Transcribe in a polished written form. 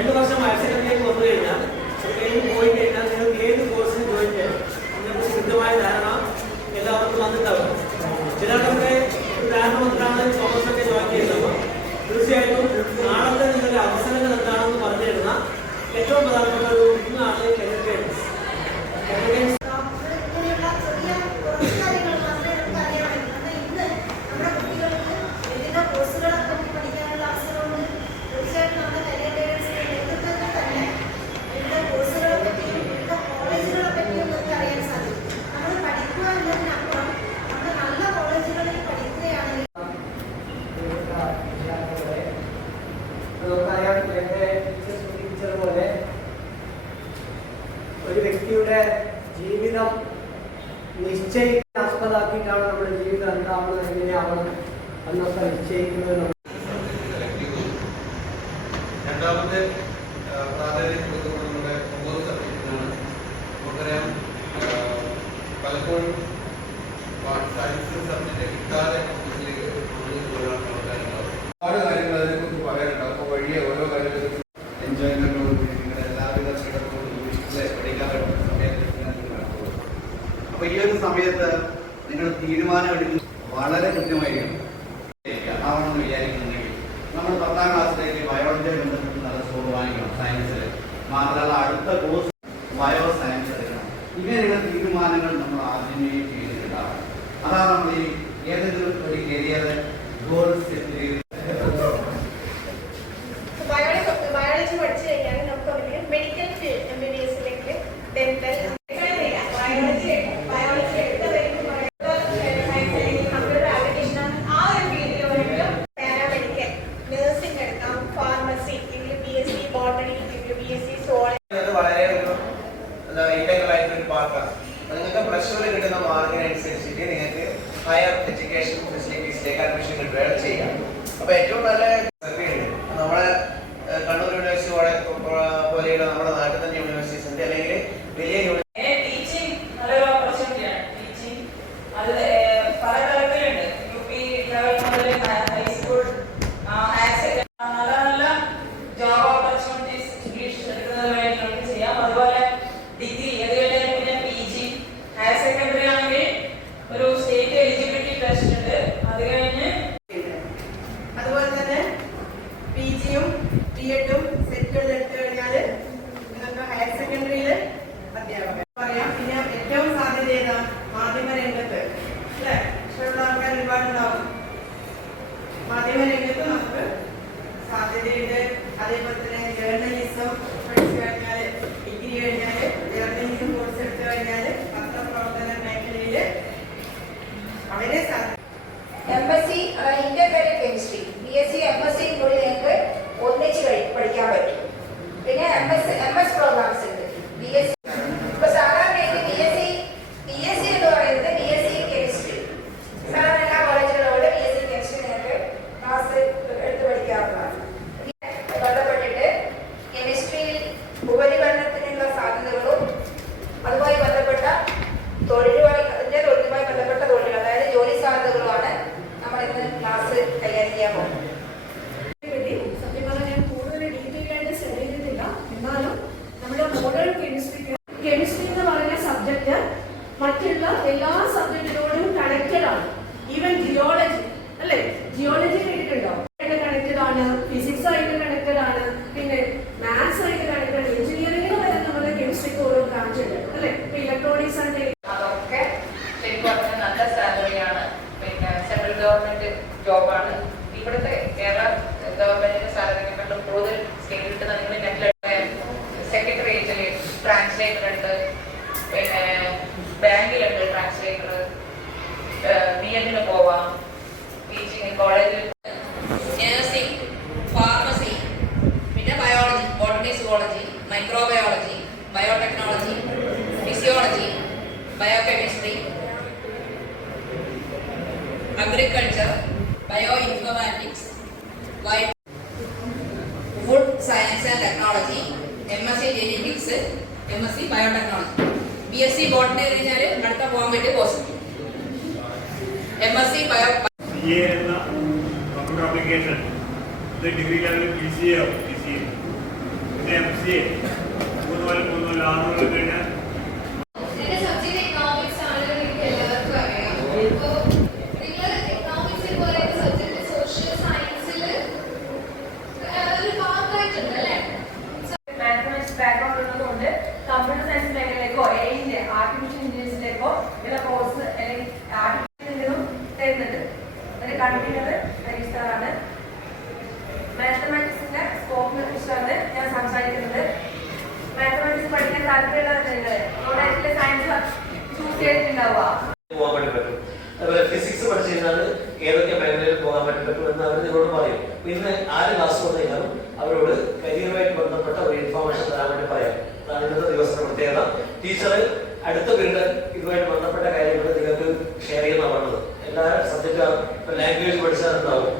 2 വർഷം ഹയർ സെക്കൻഡറിയിലേക്ക് വന്നു കഴിഞ്ഞാൽ പോയി കഴിഞ്ഞാൽ നിങ്ങൾക്ക് ഏത് കോഴ്സിന് ജോയിൻ ചെയ്യാം ഇതിനെക്കുറിച്ച് കൃത്യമായ ധാരണ എല്ലാവർക്കും വന്നിട്ടുണ്ടാവും. ചിലരുടെ ധാരണമന്ത്രാണ് കോമേഴ്സൊക്കെ ജോയിൻ ചെയ്യുന്നത്. തീർച്ചയായിട്ടും നാളത്തെ നിങ്ങളുടെ അവസരങ്ങൾ എന്താണെന്ന് പറഞ്ഞു തരുന്ന ഏറ്റവും പ്രധാനപ്പെട്ട ഒരു ഇന്നാണ് കരിയർ ഗൈഡൻസ്. ഒരു വ്യക്തിയുടെ ജീവിതം നിശ്ചയിക്കാസ്പദമാക്കിയിട്ടാണ് നമ്മുടെ ജീവിതം എന്താവണം, എങ്ങനെയാവണം എന്നൊക്കെ നിശ്ചയിക്കുന്നത്. രണ്ടാമത്തെ പ്രാധാന്യം കൊടുക്കുന്നത് നമ്മുടെ ഒമ്പത് സബ്ജക്റ്റിനാണ്. നമുക്കറിയാം പലപ്പോഴും സയൻസ് സബ്ജക്റ്റ് കിട്ടാതെ ഒരുപാട് കാര്യങ്ങൾ അതിനെക്കുറിച്ച് പറയാനുണ്ടാവും. അപ്പോൾ വഴിയെ ഓരോ കാര്യങ്ങളും എൻജോയ്മെന്റോടും നിങ്ങളുടെ എല്ലാവിധ ക്ഷീണത്തോടും പഠിക്കാൻ പറ്റുന്ന സമയത്ത് നടത്തുള്ളൂ. അപ്പൊ ഈ ഒരു സമയത്ത് നിങ്ങൾ തീരുമാനം എടുക്കുന്നത് വളരെ കൃത്യമായിരിക്കണം. ആവണമെന്ന് വിചാരിക്കുന്നുണ്ടെങ്കിൽ നമ്മൾ 10ാം ക്ലാസ്സിലേക്ക് ബയോളജിയെ ബന്ധപ്പെട്ട് നല്ല സ്കോർ വാങ്ങിക്കണം. സയൻസിൽ മാത്രമല്ല അടുത്ത കോഴ്സ് ബയോ സയൻസ് എടുക്കണം. ഇങ്ങനെയുള്ള തീരുമാനങ്ങൾ നമ്മൾ ആദ്യമേ ചെയ്തിട്ടുണ്ടാവണം. അതാണ് നമ്മൾ ഈ ഏതെങ്കിലും ഒരു കരിയർ ഗോൾ സെറ്റ് ചെയ്ത് ബയോളജി പഠിച്ചു കഴിഞ്ഞാൽ നമുക്ക് അവർക്ക് മെഡിക്കൽ ഫീൽഡ് MBBSലേക്ക് ഡെന്റൽ ബയോളജി എടുത്തവർക്ക് കമ്പ്യൂട്ടർ ആപ്ലിക്കേഷൻ ആ ഒരു ഫീൽഡിൽ അവർക്ക് പാരാമെഡിക്കൽ നഴ്സിംഗ് എടുക്കാം, pharmacy, BSc botany, BSc zoology. വളരെ ഇന്റഗ്രൽ ആയിട്ടൊരു പാർട്ടാണ്. നിങ്ങൾക്ക് പ്ലസ് ടുവിൽ കിട്ടുന്ന മാർക്കിനനുസരിച്ചിട്ട് നിങ്ങൾക്ക് ഹയർ എഡ്യൂക്കേഷൻ ഫെസിലിറ്റീസിലേക്ക് അഡ്മിഷൻ കിട്ടുകയാണ് ചെയ്യാം. അപ്പൊ ഏറ്റവും നല്ല നമ്മുടെ കണ്ണൂർ യൂണിവേഴ്സിറ്റി പോലെയുള്ള നമ്മുടെ നാട്ടിൽ തന്നെ യൂണിവേഴ്സിറ്റീസ് ഉണ്ട്. അല്ലെങ്കിൽ വലിയ ടീച്ചിങ് നല്ലൊരു ഓപ്പർച്യൂണിറ്റിയാണ്. ടീച്ചിങ് അത് പല തലത്തിലുണ്ട്. UP ലെവൽ മുതൽ ഹൈസ്കൂൾ, ഹയർ സെക്കൻഡറി നല്ല നല്ല ജോബ് ഓപ്പർച്യൂണിറ്റീസ് ഇംഗ്ലീഷ് എടുക്കുന്നത് വഴി നമുക്ക് ചെയ്യാം. അതുപോലെ ഡിഗ്രി അത് കഴിഞ്ഞാൽ പിന്നെ PG, ഹയർ സെക്കൻഡറി ആണെങ്കിൽ ഒരു സ്റ്റേറ്റ് എലിജിബിലിറ്റി ടെസ്റ്റ് ഉണ്ട്. അത് കഴിഞ്ഞ് അതുപോലെ തന്നെ PGയും B.Edും സെറ്റും എടുത്തു കഴിഞ്ഞാൽ നിങ്ങൾക്ക് ഹയർ സെക്കൻഡറിയിൽ അധ്യാപകർ പറയാം. പിന്നെ ഏറ്റവും സാധ്യത ഏതാ? മാധ്യമ രംഗത്ത് അല്ലെ? ഇഷ്ടമുള്ള ആൾക്കാർ ഒരുപാടുണ്ടാവും. മാധ്യമ രംഗത്ത് നമുക്ക് സാധ്യതയുണ്ട്. അതേപോലെ തന്നെ ജേർണലിസം പഠിച്ചു കഴിഞ്ഞാൽ, ഡിഗ്രി കഴിഞ്ഞാൽ ജേർണലിസം കോഴ്സ് എടുത്തു കഴിഞ്ഞാൽ പത്രപ്രവർത്തന മേഖലയിൽ വളരെ സാധ്യത. MSc integrated chemistry, BSc MSc കൂടി നിങ്ങൾക്ക് ഒന്നിച്ച് പഠിക്കാൻ പറ്റും. പിന്നെ MS പ്രോഗ്രാംസ് ഉണ്ട്. BSc ഇപ്പൊ സാധാരണ BSc എന്ന് പറയുന്നത് BSc കെമിസ്ട്രി സാധാരണ എല്ലാ കോളേജുകളോട് BSc കെമിസ്ട്രി നിങ്ങൾക്ക് ക്ലാസ് എടുത്ത് പഠിക്കാവുന്നതാണ്. ബന്ധപ്പെട്ടിട്ട് കെമിസ്ട്രിയിൽ ഉപരിപഠനത്തിനുള്ള സാധ്യതകളും അതുമായി ബന്ധപ്പെട്ട തൊഴിലുമായി ബന്ധപ്പെട്ട തൊഴിലുകൾ, അതായത് ജോലി സാധ്യതകളുമാണ് നമ്മൾ ഇന്ന് ക്ലാസ് കൈകാര്യം ചെയ്യാൻ പോകുന്നത്. സത്യം പറഞ്ഞാൽ ഞാൻ കൂടുതൽ ഡീറ്റെയിൽ ആയിട്ട് സ്റ്റഡി ചെയ്തിട്ടില്ല. എന്നാലും നമ്മുടെ മോഡേൺ കെമിസ്ട്രി എന്ന് പറയുന്ന സബ്ജക്ട് മറ്റുള്ള എല്ലാ സബ്ജക്റ്റിനോടും കണക്റ്റഡ് ആണ്. ഈവൻ ജിയോളജി അല്ലെ, ജിയോളജി കേട്ടിട്ടുണ്ടോ? കണക്റ്റഡ് ആണ്, ഫിസിക്സ് ആയിട്ട് കണക്റ്റഡ് ആണ്, പിന്നെ മാത്സ് ആയിട്ട് കണക്റ്റഡ് ആണ്. എഞ്ചിനീയറിംഗ് വരെ നമ്മുടെ കെമിസ്ട്രിക്ക് ഓരോ ബ്രാഞ്ച് ഉണ്ട് അല്ലെ. ഇപ്പൊ ഇലക്ട്രോണിക്സ് ആൻഡ് അതൊക്കെ ശരിക്കും പറഞ്ഞാൽ നല്ല സാലറിയാണ്. പിന്നെ സെൻട്രൽ ഗവൺമെന്റ് ജോബാണ്. ഇവിടുത്തെ കേരള ഗവൺമെന്റിന്റെ സാലറിനെക്കാളും കൂടുതൽ സ്കെയിൽ കിട്ടുന്ന നിങ്ങൾ നെറ്റിലെ സെക്രട്ടേറിയറ്റിൽ ട്രാൻസ്ലേറ്റർ ഉണ്ട്, പിന്നെ ബാങ്കിലുണ്ട് ട്രാൻസ്ലേറ്റർ, B.Edന് പോവാം, ടീച്ചിങ് കോളേജിൽ നഴ്സിംഗ്, ഫാർമസി, പിന്നെ biology, botany, zoology, microbiology, biotechnology, physiology, biochemistry, agriculture, bioinformatics, food science and technology, MSc genetics, MSc biotechnology, BSc botany കഴിഞ്ഞാൽ അടുത്ത പോകാൻ പറ്റിയ കോഴ്സ് MSc bio CA എന്ന കമ്പ്യൂട്ടർ ആപ്ലിക്കേഷൻ ഇത് ഡിഗ്രി ലെവലിൽ PCA പിന്നെ MCA 3 കൊല്ലം 6 കൊല്ലം കഴിഞ്ഞാൽ എന്റെ സബ്ജക്ട് എക്കണോമിക്സ് ആണ്, എനിക്ക് എല്ലാവർക്കും അറിയാം. അപ്പോൾ നിങ്ങൾ എക്കണോമിക്സിൽ പറയുന്ന സബ്ജക്ട് സോഷ്യൽ സയൻസിൽ ഒരു ഭാഗമായിട്ടുണ്ട് അല്ലേ? മാത്തമാറ്റിക്സ് ബാക്ക്ഗ്രൗണ്ട് ഉള്ളതുകൊണ്ട് കമ്പ്യൂട്ടർ സയൻസ് മേഖലയിലേക്കോ ആർട്ടിഫിഷ്യൽ ഇന്റലിജൻസിലേക്കോ ഉള്ള കോഴ്സ് അല്ലെങ്കിൽ ആർട്ടിഫിഷ്യൽ നിന്നും തരുന്നുണ്ട്. ഒരു കൺവീനർ രജിസ്റ്ററാണ്. മാത്തമാറ്റിക്സിന്റെ സ്കോപ്പിനെ കുറിച്ചാണ് ഞാൻ സംസാരിക്കുന്നത്. മാത്തമാറ്റിക്സ് പഠിക്കാൻ താല്പര്യമുള്ള സയൻസ് ചൂസ് ചെയ്തിട്ടുണ്ടാവുക. പോകാൻ വേണ്ടി പറ്റും. അതുപോലെ ഫിസിക്സ് പഠിച്ചു കഴിഞ്ഞാൽ ഏതൊക്കെ മേഖലയിൽ പോകാൻ വേണ്ടി പറ്റും എന്ന് അവർ നിങ്ങളോട് പറയും. ഇന്ന് ആര് ക്ലാസ് വന്നു കഴിഞ്ഞാലും അവരോട് കരിയറുമായിട്ട് ബന്ധപ്പെട്ട ഒരു ഇൻഫോർമേഷൻ തരാൻ വേണ്ടി പറയാം. അതാണ് ഇന്നത്തെ ദിവസത്തെ പ്രത്യേകത. ടീച്ചർ അടുത്ത പീരീഡ് ഇതുമായിട്ട് ബന്ധപ്പെട്ട കാര്യങ്ങൾ നിങ്ങൾക്ക് ഷെയർ ചെയ്യുന്ന പറഞ്ഞത്. എല്ലാ സബ്ജക്റ്റ് ലാംഗ്വേജ് പഠിച്ചാലുണ്ടാവും,